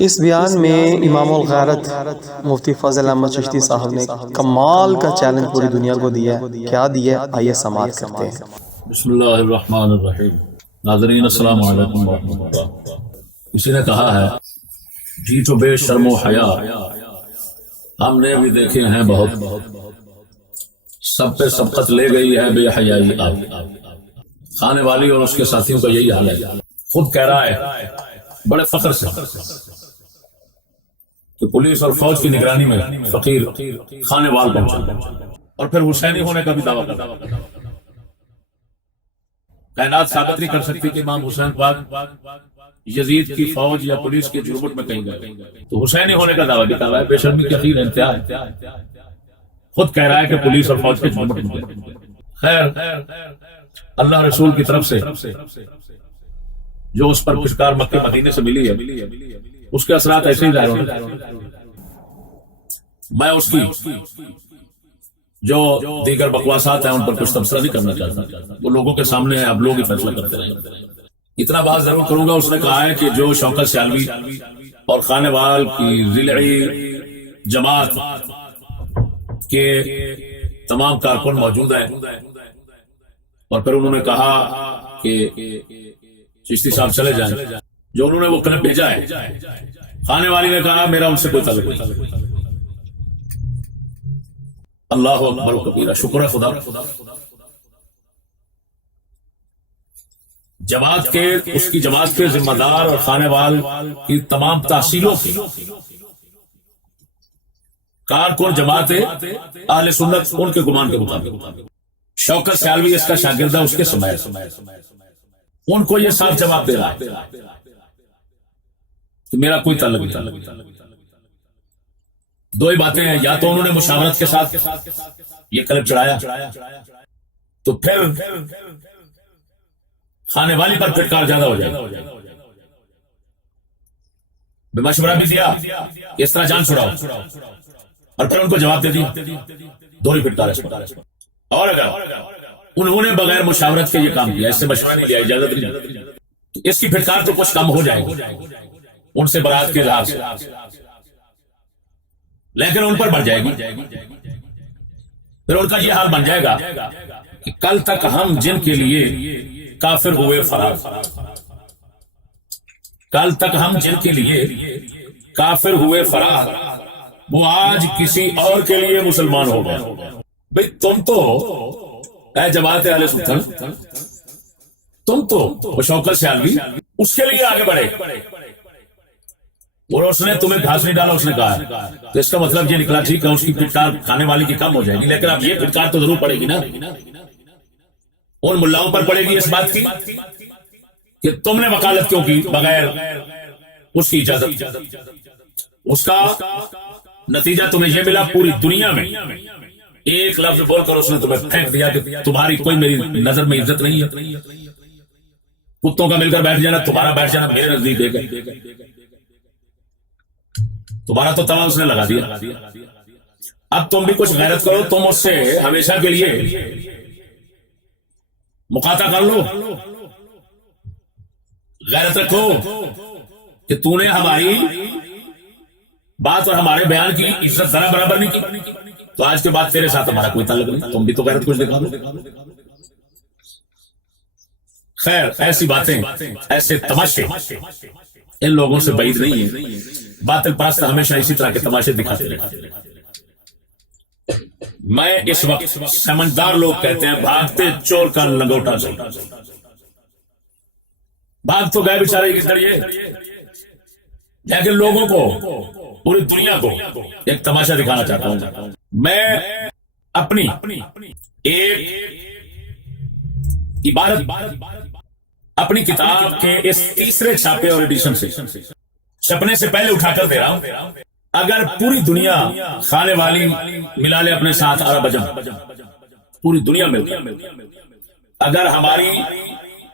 اس بیان میں امام الغیرت مفتی فضل احمد چشتی صاحب نے کمال کا چیلنج پوری دنیا کو دیا ہے. کیا دیا ہے؟ آئیے سماعت کرتے ہیں. بسم اللہ الرحمن الرحیم. ناظرین السلام علیکم ورحمۃ اللہ. کسی نے کہا ہے جی تو بے شرم و حیا ہم نے بھی دیکھے ہیں بہت، سب پہ سبقت لے گئی ہے بے حیائی آپ. کھانے والی اور اس کے ساتھیوں کا یہی حال ہے. خود کہہ رہا ہے بڑے فخر سے کہ پولیس اور فوج کی نگرانی میں فقیر کھانے وال پہنچا، اور پھر حسینی ہونے کا بھی دعویٰ کرتا. کائنات ثابت نہیں کر سکتی کہ امام حسین پاک یزید کی فوج یا پولیس کے جرمٹ میں کہیں گئے، تو حسینی ہونے کا دعویٰ بھی ہے. بے شرمی کی اخیر انتہا ہے. خود کہہ رہا ہے کہ پولیس اور فوج کے جرمٹ میں گئے. خیر، اللہ رسول کی طرف سے جو اس پر پھٹکار مکہ مدینے سے ملی ہے اس کے اثرات ایسے ہی ظاہر ہوتے. میں اس کی جو دیگر بکواسات ہیں ان پر کچھ تبصرہ نہیں کرنا چاہتا، وہ لوگوں کے سامنے ہے، اب لوگ ہی فیصلہ کرتے رہیں. اتنا بات ضرور کروں گا، اس نے کہا ہے کہ جو شوکت سیالوی اور خانے وال کی ضلعی جماعت کے تمام کارکن موجود ہیں، اور پھر انہوں نے کہا کہ چشتی صاحب چلے جائیں، جو انہوں نے وہ کلپ بھیجا ہے. خانے والی نے کہا میرا ان سے کوئی تعلق نہیں. اللہ اکبر و کبیرہ. شکر ہے خدا. اس کی جماعت کے ذمہ دار اور خانے وال کی تمام تحصیلوں کی کارکن جماعت اہل سنت ان کے گمان کے مطابق شوکت سیالوی اس کا شاگرد ہے، اس کے سمیت ان کو یہ صاف جواب دے رہا ہے کہ میرا کوئی تعلق نہیں. دو ہی باتیں ہیں، یا تو انہوں نے مشاورت کے ساتھ یہ کلپ چڑھایا تو پھر خانے والی پر پھٹکار زیادہ ہو جائے. میں مشورہ بھی دیا اس طرح جان چھڑاؤ، اور پھر ان کو جواب دے دیا. دو ہی پھٹکار ہے. اور اگر انہوں نے بغیر مشاورت کے یہ کام کیا، اس سے مشورہ نہیں لیا، اجازت نہیں، تو اس کی پھٹکار تو کچھ کم ہو جائے گی ان سے برات کے اظہار سے، لیکن ان پر بڑھ جائے گی. پھر ان کا یہ حال بن جائے گا کہ کل تک ہم جن کے لیے کافر ہوئے فرار، کل تک ہم جن کے لیے کافر ہوئے فرار، وہ آج کسی اور کے لیے مسلمان ہو گئے. بھئی تم تو اے جماعت اہل سنت، تم تو شوکت سیالوی اس کے لیے آگے بڑھے، اور اس نے تمہیں گھاس نہیں ڈالا. اس نے کہا تو اس کا مطلب یہ نکلا ٹھیک ہے اس کی پھٹکار کھانے والی کی کم ہو جائے گی، لیکن اب یہ پھٹکار تو ضرور پڑے گی نا. ان ملاؤں پر پڑے گی اس بات کی کہ تم نے وکالت کیوں کی بغیر اس کی اجازت. اس کا نتیجہ تمہیں یہ ملا، پوری دنیا میں ایک لفظ بول کر اس نے تمہیں پھینک دیا کہ تمہاری کوئی میری نظر میں عزت نہیں ہے. کتوں کا مل کر بیٹھ جانا، تمہارا بیٹھ جانا میرے نزدیک ہے. تمہارا تو تمام اس نے لگا دیا. اب تم بھی کچھ غیرت کرو، تم اس سے ہمیشہ کے لیے مقاطع کر لو، غیرت رکھو کہ تو نے ہماری بات اور ہمارے بیان کی عزت ذرا برابر نہیں کی، تو آج کے بعد تیرے ساتھ ہمارا کوئی تعلق نہیں. تم بھی تو غیرت کچھ دکھا دو. خیر، ایسی باتیں، ایسے تماشے ان لوگوں سے بعید نہیں ہے. باطل پرست ہمیشہ اسی طرح کے تماشے دکھاتے رہتے. میں اس وقت سمجھدار لوگ کہتے ہیں بھاگتے چور کا لنگوٹا سے. بھاگ تو گئے بیچارے کی ذریعے، لیکن لوگوں کو، پوری دنیا کو ایک تماشا دکھانا چاہتا ہوں. میں اپنی ایک عبارت اپنی کتاب کے اس تیسرے چھاپے اور ایڈیشن سے چھپنے سے پہلے اٹھا کر دے رہا ہوں. اگر پوری دنیا خانے والی ملا لے اپنے ساتھ عرب عجم، پوری دنیا میں اگر ہماری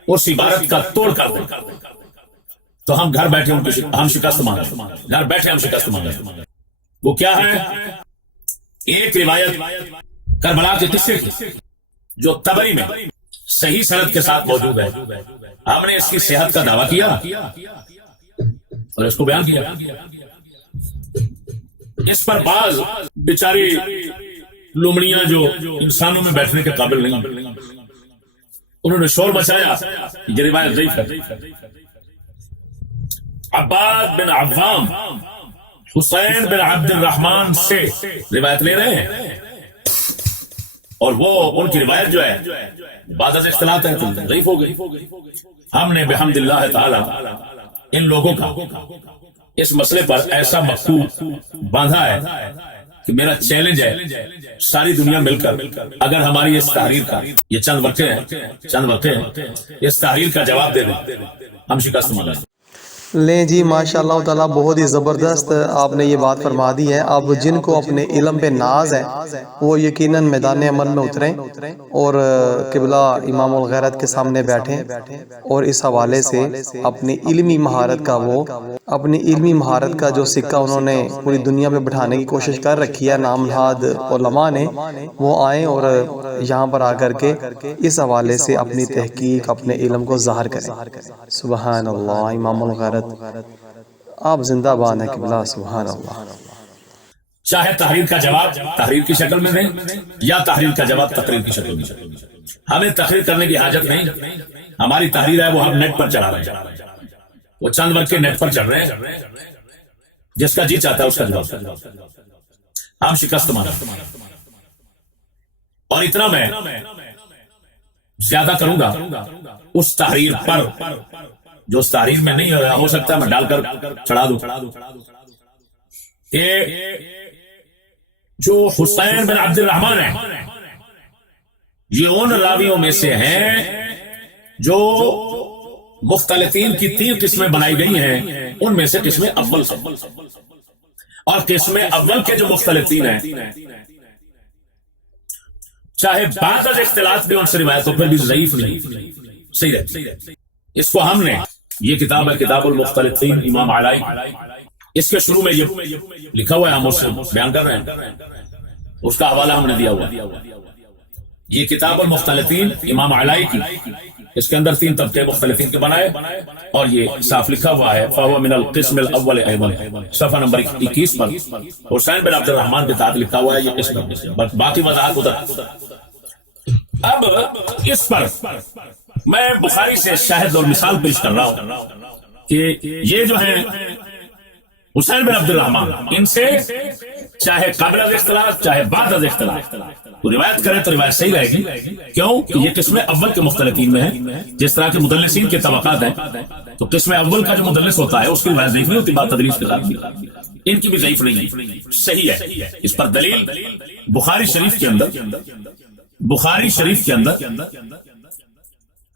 اس عبارت کا توڑ کر دیں تو ہم گھر بیٹھے ہم شکست مانگیں. گھر بیٹھے ہم شکست مانگیں. وہ کیا ہے؟ ایک روایت کربلا کے قصے کی جو طبری میں صحیح سند کے ساتھ موجود ہے. ہم نے اس کی صحت کا دعویٰ کیا اور اس کو بیان کیا. اس پر بعض بیچاری لومڑیاں جو انسانوں میں بیٹھنے کے قابل نہیں، انہوں نے شور مچایا. یہ روایت ضعیف ہے. عباد بن عوام حسین بن عبد الرحمن سے روایت لے رہے ہیں، اور وہ ان کی روایت جو ہے بعد از اختلاط ہے تو ضعیف ہو گئی. ہم نے بحمد اللہ تعالی ان لوگوں کا اس مسئلے پر ایسا مقصود باندھا ہے کہ میرا چیلنج ہے ساری دنیا مل کر اگر ہماری اس تحریر کا، یہ چند واقعے ہیں، اس تحریر کا جواب دے دیں، ہم شکست مانیں. لیں جی ماشاء اللہ تعالیٰ بہت ہی زبردست آپ نے یہ بات فرما دی ہے. اب جن کو اپنے علم پہ ناز ہے وہ یقیناً میدان عمل میں اتریں اور قبلہ امام الغیرت کے سامنے بیٹھیں اور اس حوالے سے اپنی علمی مہارت کا جو سکہ انہوں نے پوری دنیا پہ بٹھانے کی کوشش کر رکھی ہے نام نہاد علماء نے، وہ آئیں اور یہاں پر آ کر کے اس حوالے سے اپنی تحقیق، اپنے علم کو ظاہر کریں. سبحان اللہ. امام الغیرت آپ زندہ باد ہیں قبلہ. سبحان اللہ. چاہے تحریر کا جواب تحریر کی شکل میں دیں یا تحریر کا جواب تقریر کی شکل میں. ہمیں تقریر کرنے کی حاجت نہیں. ہماری تحریر ہے وہ ہم نیٹ پر چلا رہے ہیں، وہ چند وقت کے نیٹ پر چل رہے ہیں. جس کا جی چاہتا ہے اس کا جواب ہم شکست مانیں. اور اتنا میں زیادہ کروں گا اس تحریر پر جو اس تحریر میں نہیں ہو سکتا میں ڈال کر چڑھا دوں کہ جو حسین بن عبد الرحمن ہیں یہ ان راویوں میں سے ہیں جو مختلطین کی 3 قسمیں بنائی گئی ہیں. ان میں سے قسم اول سے، اور قسم اول کے جو مختلطین ہیں چاہے بعد از اختلاط بھی ان سے روایتوں پر بھی ضعیف نہیں، صحیح ہے. اس کو ہم نے، یہ کتاب ہے کتاب المختلطین امام علائی، اس کے شروع میں یہ لکھا ہوا ہے، ہم اس سے بیان کر رہے ہیں، اس کا حوالہ ہم نے دیا ہوا. یہ کتاب المختلطین امام علائی کی، اس کے اندر 3 طبقے مختلفین کے بنائے اور یہ صاف لکھا ہوا ہے فَهُوَ مِنَ الْقِسْمِ الْأَوَّلِ أَيْضًا. صفحہ نمبر 21 پر حسین بن عبد الرحمن کے تحت لکھا ہوا ہے یہ قسم. باقی وضاحت ادھر. اب اس پر میں بخاری سے شاہد اور مثال پیش کر رہا ہوں کہ یہ جو ہیں حسین بن عبد الرحمن، ان سے چاہے قبل از اختلاط چاہے بعد از اختلاط تو روایت کرے تو روایت صحیح رہے گی. کیوں کہ یہ قسم اول کے مختلفین میں ہیں. جس طرح کے مدلسین کے طبقات ہیں تو قسم اول کا جو مدلس ہوتا ہے اس کی روایت ضعیف نہیں ہوتی، بات تدریس کے ساتھ بھی ان کی بھی ضعیف نہیں، صحیح ہے. اس پر دلیل بخاری شریف کے اندر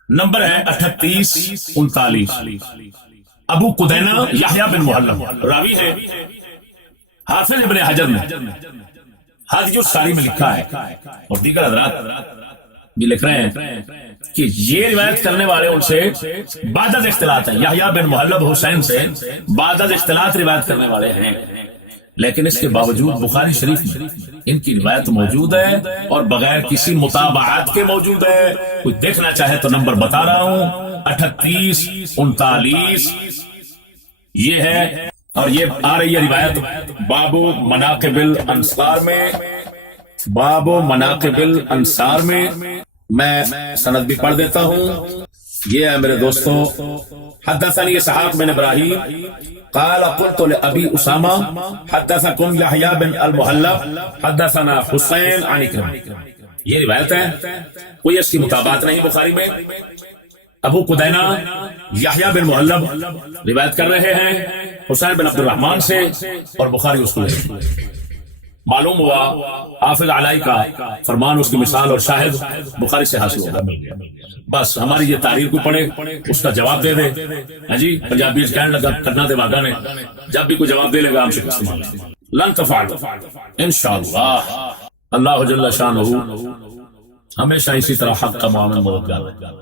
نمبر ہے 3839. ابو قدینہ یحییٰ بن محلب راوی ہے. حافظ ابن حجر نے حدیث الساری میں لکھا ہے اور دیگر حضرات بھی لکھ رہے ہیں کہ یہ روایت کرنے والے ان سے بعد از اختلاط ہیں. یحییٰ بن محلب حسین سے بعد از اختلاط روایت کرنے والے ہیں، لیکن اس کے باوجود بخاری شریف میں ان کی روایت موجود ہے اور بغیر کسی متابعات کے موجود ہے. کوئی دیکھنا چاہے تو نمبر بتا رہا ہوں 3839 یہ ہے. اور یہ آ رہی ہے روایت باب مناقب الانصار میں. میں سند بھی پڑھ دیتا ہوں. یہ ہے میرے دوستو، حدثني اسحاق بن ابراہیم قال قلت لأبي أسامة حدثكم يحيى بن المحلب حدثنا حسين عن إكرمة. یہ روایت ہے، کوئی اس کی مطابقت نہیں بخاری میں. ابو قدینہ یحییٰ بن محلب روایت کر رہے ہیں حسین بن عبد الرحمن سے اور بخاری اس کو لے. معلوم ہوا حافظ علائی کا فرمان، اس کی مثال اور شاہد بخاری سے حاصل ہوگا. بس ہماری یہ تحریر کو پڑھے اس کا جواب دے دے. ہاں جی، پنجابی کہنے لگا کرنا دے واگا نے، جب بھی کوئی جواب دے لے گا ہم سے استعمال لن تفعل انشاءاللہ. اللہ جل شانہ ہمیشہ اسی طرح حق کا معاملہ مددگار ہے.